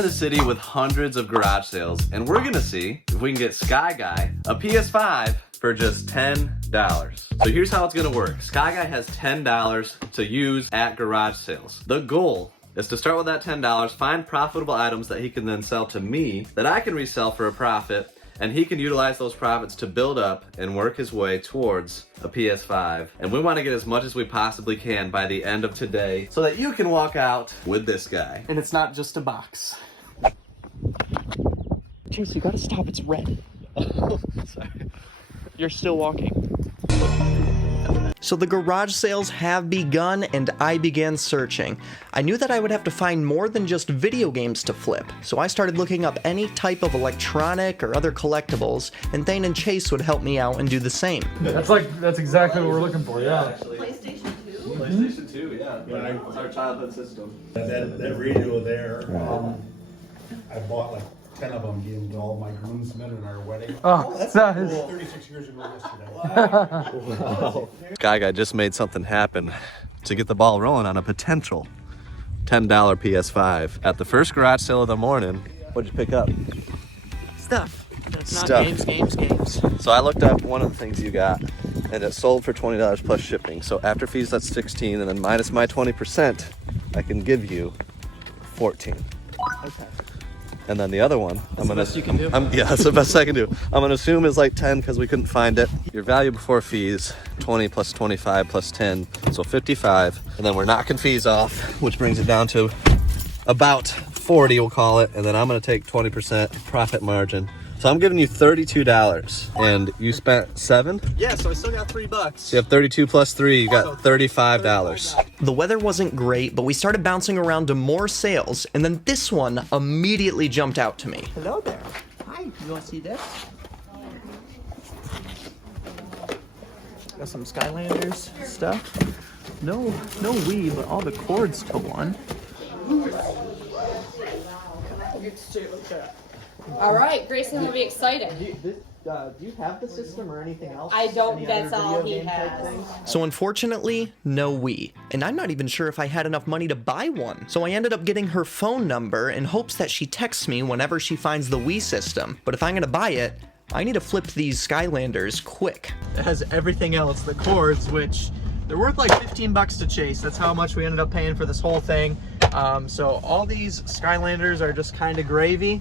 in a city with hundreds of garage sales, and we're gonna see if we can get Sky Guy a PS5 for just $10. So here's how it's gonna work. Sky Guy has $10 to use at garage sales. The goal is to start with that $10, find profitable items that he can then sell to me, that I can resell for a profit, and he can utilize those profits to build up and work his way towards a PS5. And we want to get as much as we possibly can by the end of today so that you can walk out with this guy. And it's not just a box. Chase, you gotta stop, it's red. Oh, sorry. You're still walking. So the garage sales have begun and I began searching. I knew that I would have to find more than just video games to flip, so I started looking up any type of electronic or other collectibles, and Thane and Chase would help me out and do the same. That's exactly what we're looking for, yeah. PlayStation 2? PlayStation 2, yeah. It's our childhood system. That radio there, I bought like 10 of them, gave them to all my groomsmen at our wedding. Oh, that's nice. 36 years ago yesterday. Wow. Sky Guy just made something happen to get the ball rolling on a potential $10 PS5. At the first garage sale of the morning, what'd you pick up? Stuff. That's not Stuff. games. So I looked up one of the things you got, and it sold for $20 plus shipping. So after fees, that's 16, and then minus my 20%, I can give you 14. Okay. And then the other one, That's the best you can do? Yeah, that's the best I can do. I'm gonna assume is like 10 because we couldn't find it. Your value before fees, 20 plus 25 plus 10, so 55. And then we're knocking fees off, which brings it down to about 40, we'll call it. And then I'm gonna take 20% profit margin. So I'm giving you $32, and you spent 7? Yeah, so I still got $3. So you have 32 plus 3, you got $35. The weather wasn't great, but we started bouncing around to more sales, and then this one immediately jumped out to me. Hello there. Hi, you wanna see this? Got some Skylanders stuff. No Wii, but all the cords to one. All right, Grayson will be excited. Do you have the system or anything else? I don't, that's all he has. So unfortunately, no Wii. And I'm not even sure if I had enough money to buy one. So I ended up getting her phone number in hopes that she texts me whenever she finds the Wii system. But if I'm gonna buy it, I need to flip these Skylanders quick. It has everything else, the cords, which they're worth like 15 bucks to Chase. That's how much we ended up paying for this whole thing. So all these Skylanders are just kind of gravy.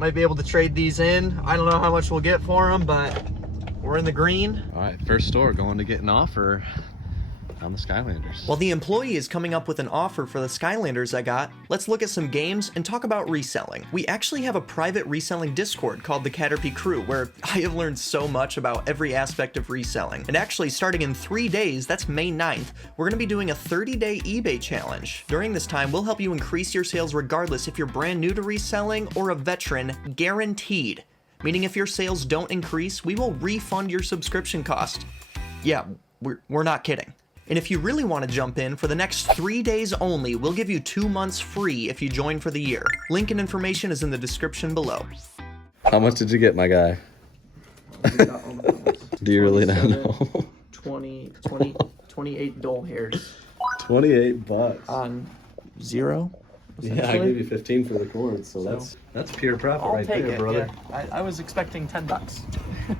Might be able to trade these in. I don't know how much we'll get for them, but we're in the green. All right, first store going to get an offer on the Skylanders. While the employee is coming up with an offer for the Skylanders I got, let's look at some games and talk about reselling. We actually have a private reselling Discord called the Caterpie Crew, where I have learned so much about every aspect of reselling. And actually, starting in 3 days, that's May 9th, we're gonna be doing a 30-day eBay challenge. During this time, we'll help you increase your sales regardless if you're brand new to reselling or a veteran, guaranteed. Meaning if your sales don't increase, we will refund your subscription cost. Yeah, we're not kidding. And if you really want to jump in, for the next 3 days only, we'll give you 2 months free if you join for the year. Link and information is in the description below. How much did you get, my guy? Do you really not know? 28 dull hairs. 28 bucks. On 0? Yeah, I gave you 15 for the cords, so that's pure profit I'll right take there, it, brother. Yeah. I was expecting 10 bucks.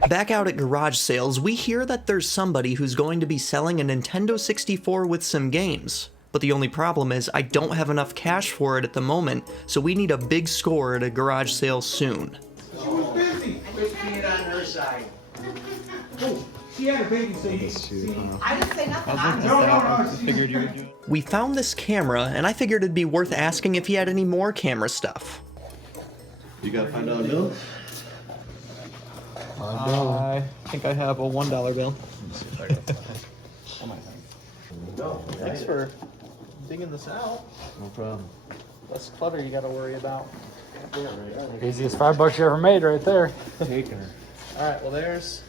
Back out at garage sales, we hear that there's somebody who's going to be selling a Nintendo 64 with some games. But the only problem is I don't have enough cash for it at the moment, so we need a big score at a garage sale soon. She was busy. 15 on her side. Oh, she had a baby, so I didn't say nothing. No. Figured you would do it. We found this camera, and I figured it'd be worth asking if he had any more camera stuff. You gotta find out a bill? I think I have a $1 bill. Thanks for digging this out. No problem. Less clutter you gotta worry about. Easiest $5 you ever made right there. Taking her. Alright, well there's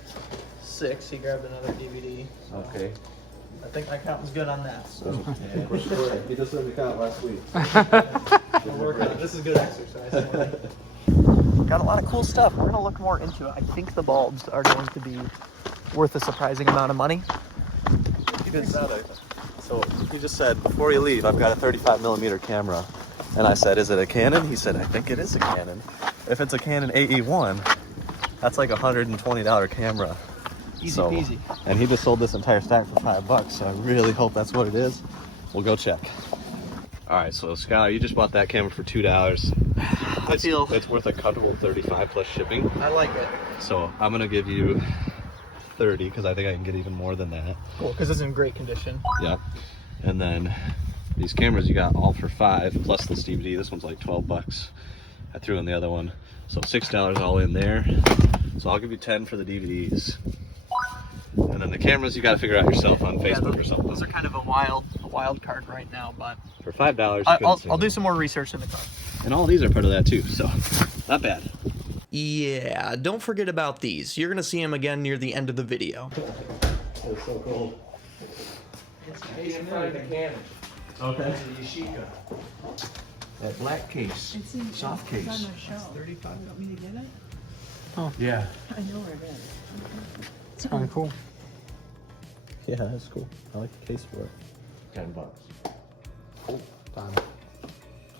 6. He grabbed another DVD. Okay. I think my count was good on that. Yeah, he just let me count last week. We'll work on it. This is good exercise. Got a lot of cool stuff. We're gonna look more into it. I think the bulbs are going to be worth a surprising amount of money. So you just said, before you leave, I've got a 35mm camera. And I said, is it a Canon? He said, I think it is a Canon. If it's a Canon AE1, that's like a $120 camera. Easy peasy. And he just sold this entire stack for $5, so I really hope that's what it is. We'll go check. All right, so Skylar, you just bought that camera for $2. It's worth a comfortable 35 plus shipping. I like it. So I'm gonna give you 30 because I think I can get even more than that. Cool, because it's in great condition. Yeah. And then these cameras you got all for $5 plus this DVD. This one's like $12. I threw in the other one, so $6 all in there. So I'll give you 10 for the DVDs. And then the cameras you got to figure out yourself on Facebook or something. Those are kind of a wild card right now, but For $5, I'll do some more research in the car. And all these are part of that too, so not bad. Yeah, don't forget about these. You're gonna see them again near the end of the video. It's so cold. It's case in front of the Canon. Okay. It's a Yashica. That black case, soft case. 35. You want me to get it? Yeah. I know where it is. It's kind of cool. Yeah, that's cool. I like the case for it. $10. Cool. Time.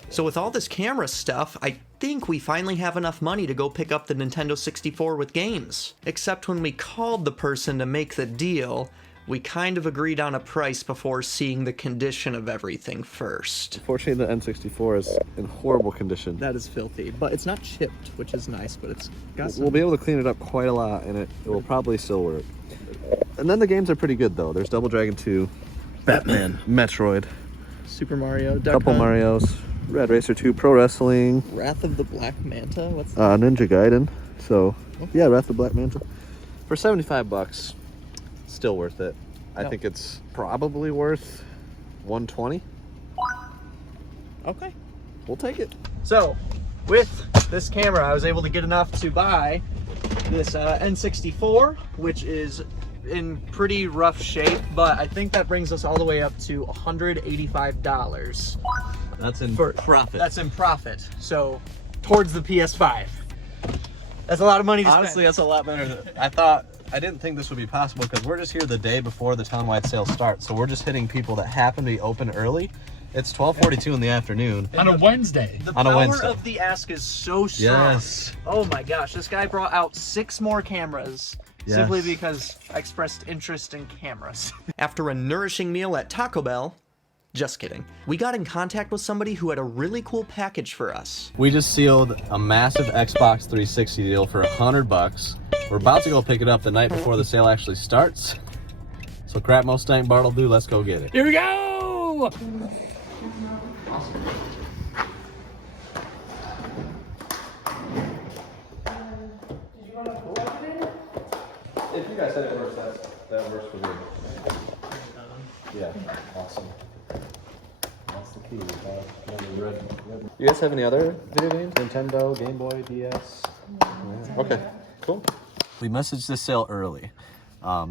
So with all this camera stuff, I think we finally have enough money to go pick up the Nintendo 64 with games. Except when we called the person to make the deal, we kind of agreed on a price before seeing the condition of everything first. Fortunately, the N64 is in horrible condition. That is filthy, but it's not chipped, which is nice, but it's got some... We'll be able to clean it up quite a lot, and it will probably still work. And then the games are pretty good, though. There's Double Dragon 2, Batman, Metroid, Super Mario, Duck couple Hunt, Marios, Red Racer 2, Pro Wrestling, Wrath of the Black Manta. What's that? Ninja Gaiden. So, yeah, Wrath of the Black Manta. For $75, still worth it. I think it's probably worth $120. Okay. We'll take it. So, with this camera, I was able to get enough to buy this N64, which is in pretty rough shape, but I think that brings us all the way up to $185. That's in For- profit. That's in profit. So, towards the PS5. That's a lot of money to Honestly, spend. that's a lot better than I thought. I didn't think this would be possible because we're just here the day before the town-wide sale starts. So we're just hitting people that happen to be open early. It's 12:42 in the afternoon. On a Wednesday. The On a power Wednesday. of the ask is so strong. Yes. Oh my gosh, this guy brought out 6 more cameras simply Yes. because I expressed interest in cameras. After a nourishing meal at Taco Bell, just kidding, we got in contact with somebody who had a really cool package for us. We just sealed a massive Xbox 360 deal for $100. We're about to go pick it up the night before the sale actually starts. So crap most stank Bart'll do, let's go get it. Here we go! If you guys said it works, that works for me. Yeah, awesome. That's the key. You guys have any other video games? Nintendo, Game Boy, DS? Okay, cool. We messaged this sale early.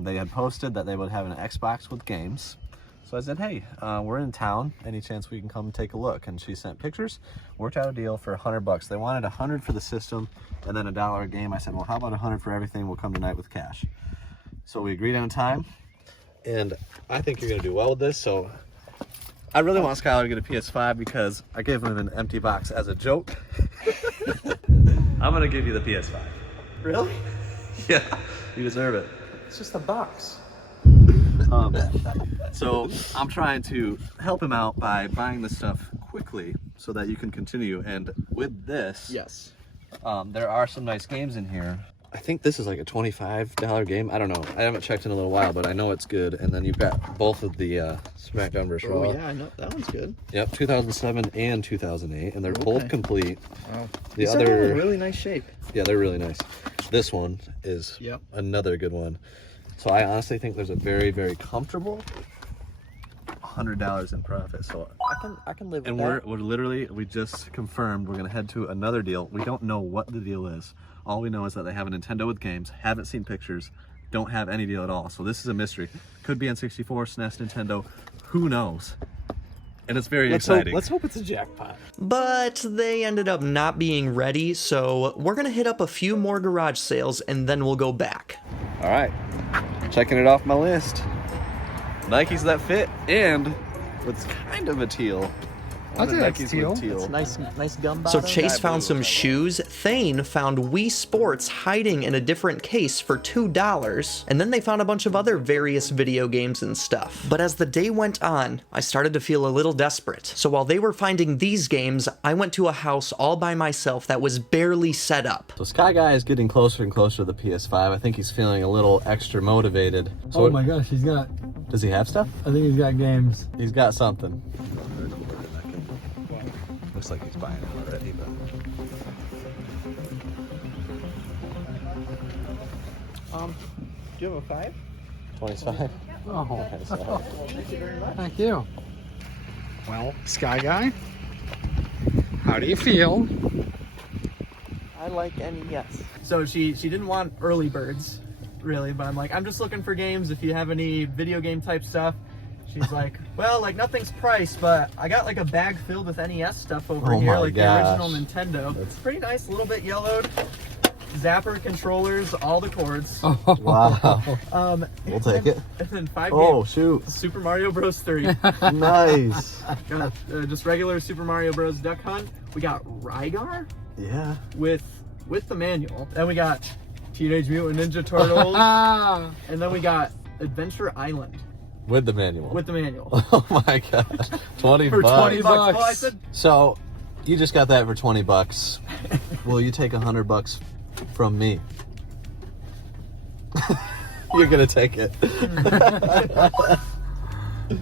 They had posted that they would have an Xbox with games. So I said, hey, we're in town. Any chance we can come take a look? And she sent pictures, worked out a deal for $100. They wanted $100 for the system and then $1 a game. I said, well, how about $100 for everything? We'll come tonight with cash. So we agreed on a time. And I think you're gonna do well with this. So I really want Skylar to get a PS5 because I gave him an empty box as a joke. I'm gonna give you the PS5. Really? Yeah, you deserve it. It's just a box. So I'm trying to help him out by buying this stuff quickly so that you can continue. And with this, Yes. there are some nice games in here. I think this is like a $25 game. I don't know. I haven't checked in a little while, but I know it's good. And then you've got both of the SmackDown vs. Raw. Oh yeah, I know that one's good. Yep, 2007 and 2008, and they're both complete. Wow. The These are other, all in really nice shape. yeah, they're really nice. This one is another good one. So I honestly think there's a very, very comfortable $100 in profit. So I can live with and that. we're literally, we just confirmed we're gonna head to another deal. We don't know what the deal is. All we know is that they have a Nintendo with games, haven't seen pictures, don't have any deal at all. So this is a mystery. Could be N64, SNES, Nintendo, who knows? And it's very exciting. Let's hope it's a jackpot. But they ended up not being ready, so we're gonna hit up a few more garage sales and then we'll go back. All right, checking it off my list. Nikes that fit and what's kind of a teal I think that's teal. It's nice gum So bottom. Chase found some shoes, Thane found Wii Sports hiding in a different case for $2, and then they found a bunch of other various video games and stuff. But as the day went on, I started to feel a little desperate. So while they were finding these games, I went to a house all by myself that was barely set up. So Sky Guy is getting closer and closer to the PS5. I think he's feeling a little extra motivated. So Oh my gosh, he's got. does he have stuff? I think he's got games. He's got something. Looks like he's buying it already, but... Do you have a 5? 25? Oh, Thank you very much. thank you. Well, Sky Guy, how do you feel? I like NES. So she didn't want early birds, really, but I'm like, I'm just looking for games. If you have any video game type stuff. She's like, well, like nothing's priced, but I got like a bag filled with NES stuff over Oh here, my like gosh. the original Nintendo. It's pretty nice, a little bit yellowed. Zapper controllers, all the cords. Wow. We'll take it. And then 5 Oh, games. shoot. Super Mario Bros. 3. Nice. Got just regular Super Mario Bros. Duck Hunt. We got Rygar Yeah. with the manual. Then we got Teenage Mutant Ninja Turtles. And then we got Adventure Island With the manual. with the manual. Oh my gosh. 20 For bucks. 20 bucks. Oh, I said, So, you just got that for 20 bucks. Will you take 100 bucks from me? You're gonna take it.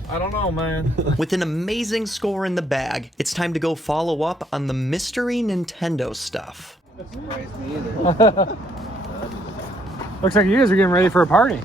I don't know, man. With an amazing score in the bag, it's time to go follow up on the mystery Nintendo stuff. Looks like you guys are getting ready for a party.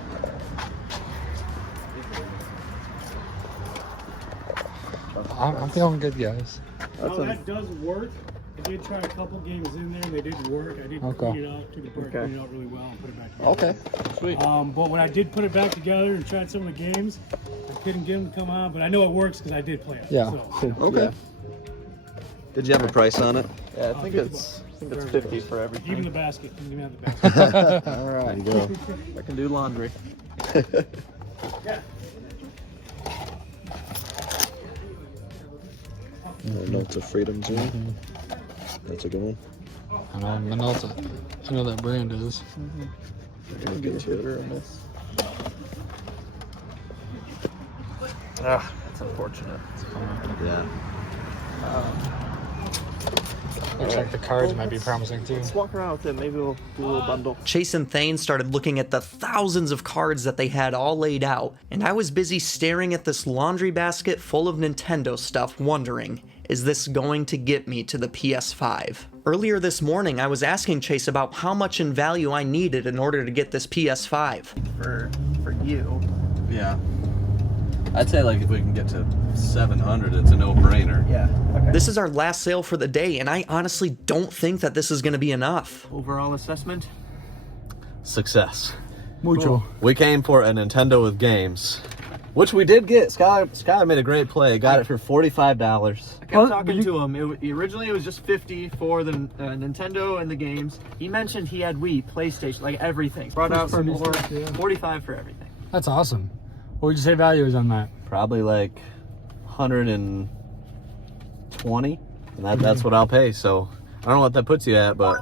I'm feeling good, guys. No, that does work. I did try a couple games in there, and they did work. I did Okay. clean it out, took it apart, cleaned it out really well, and put it back together. Okay, sweet. But when I did put it back together and tried some of the games, I couldn't get them to come on, but I know it works because I did play it. Yeah, So, cool. Okay. Did you have a price on it? Yeah, I think it's 50 for Even everything. the basket. You can have the basket. All right. There you go. I can do laundry. Notes of Freedom Zone. That's a good one. I know Minolta. I know that brand is. I'll get to it on this. Ah, that's unfortunate. Yeah. Looks like the cards might be promising too. Let's walk around with it. Maybe we'll do a little bundle. Chase and Thane started looking at the thousands of cards that they had all laid out, and I was busy staring at this laundry basket full of Nintendo stuff, wondering, is this going to get me to the PS5? Earlier this morning, I was asking Chase about how much in value I needed in order to get this PS5. For you. Yeah. I'd say like if we can get to 700, it's a no-brainer. Yeah. Okay. This is our last sale for the day, and I honestly don't think that this is going to be enough. Overall assessment. Success. Mucho. We came for a Nintendo with games, which we did get. Sky made a great play. Got it for $45. I kept talking to him. Originally, it was just 50 for the Nintendo and the games. He mentioned he had Wii, PlayStation, like everything. Brought out some more. stuff, yeah. 45 for everything. That's awesome. What would you say value is on that? Probably like 120, and that's what I'll pay. So I don't know what that puts you at, but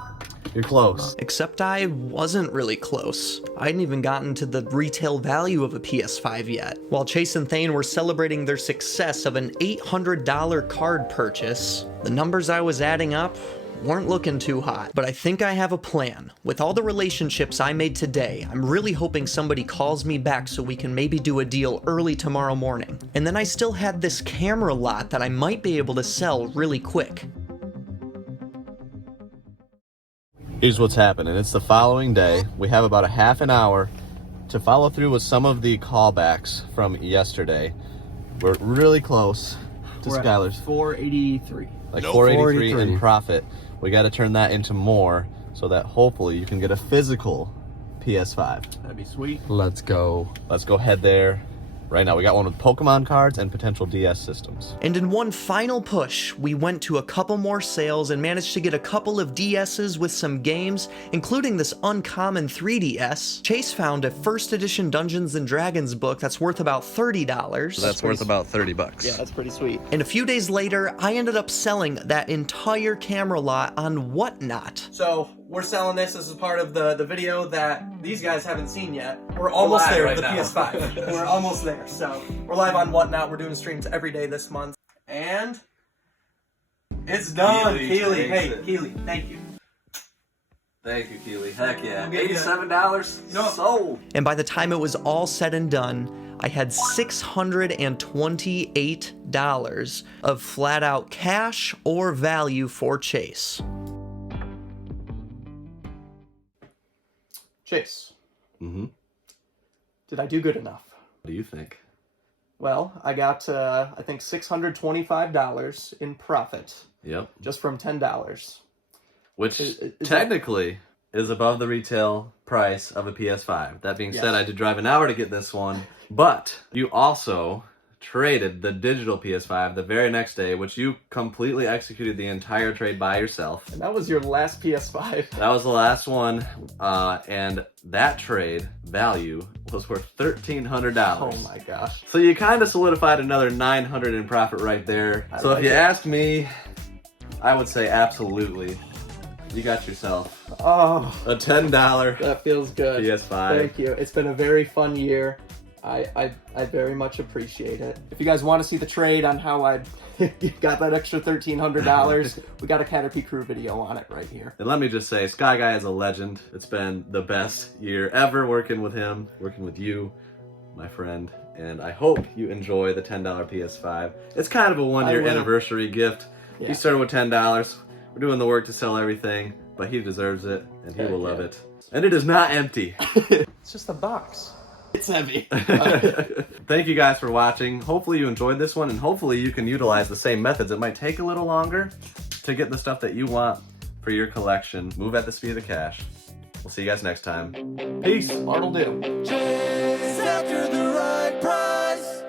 you're close. Except I wasn't really close. I hadn't even gotten to the retail value of a PS5 yet. While Chase and Thane were celebrating their success of an $800 card purchase, the numbers I was adding up weren't looking too hot. But I think I have a plan. With all the relationships I made today, I'm really hoping somebody calls me back so we can maybe do a deal early tomorrow morning. And then I still had this camera lot that I might be able to sell really quick. Here's what's happening. It's the following day. We have about a half an hour to follow through with some of the callbacks from yesterday. We're really close to We're at Skylar's. 483. Like 483 483. in profit. We got to turn that into more so that hopefully you can get a physical PS5. That'd be sweet. Let's go. Let's go head there Right now, we got one with Pokemon cards and potential DS systems. And in one final push, we went to a couple more sales and managed to get a couple of DSs with some games, including this uncommon 3DS. Chase found a first edition Dungeons & Dragons book that's worth about $30. So that's worth about 30 bucks. Yeah, that's pretty sweet. And a few days later, I ended up selling that entire camera lot on Whatnot. So we're selling this. This is part of the video that these guys haven't seen yet. We're almost there with the PS5. We're almost there. So we're live on Whatnot. We're doing streams every day this month. And it's done. Keely. Hey, Keely, thank you. Thank you, Keely. Heck yeah. We'll get you- $87? No. Sold. And by the time it was all said and done, I had $628 of flat out cash or value for Chase. Chase, Mm-hmm. did I do good enough? What do you think? Well, I got, I think, $625 in profit Yep. just from $10. Which Is technically is above the retail price of a PS5. That being said, Yes. I did drive an hour to get this one, but you also traded the digital PS5 the very next day, which you completely executed the entire trade by yourself. And that was your last PS5. That was the last one, and that trade value was worth $1,300. Oh my gosh. So you kind of solidified another $900 in profit right there. I So like if you it. ask me, I would say absolutely. You got yourself Oh, a $10 that feels good. PS5. Thank you. It's been a very fun year. I very much appreciate it. If you guys want to see the trade on how I got that extra $1,300, we got a Caterpie Crew video on it right here. And let me just say, Sky Guy is a legend. It's been the best year ever working with him, working with you, my friend. And I hope you enjoy the $10 PS5. It's kind of a one-year I will. anniversary gift. Yeah. He started with $10. We're doing the work to sell everything, but he deserves it, and he Heck will love yeah. it. And it is not empty. It's just a box. It's heavy. Thank you guys for watching. Hopefully you enjoyed this one, and hopefully you can utilize the same methods. It might take a little longer to get the stuff that you want for your collection. Move at the speed of cash. We'll see you guys next time. Peace. That'll do. Chase after the right price.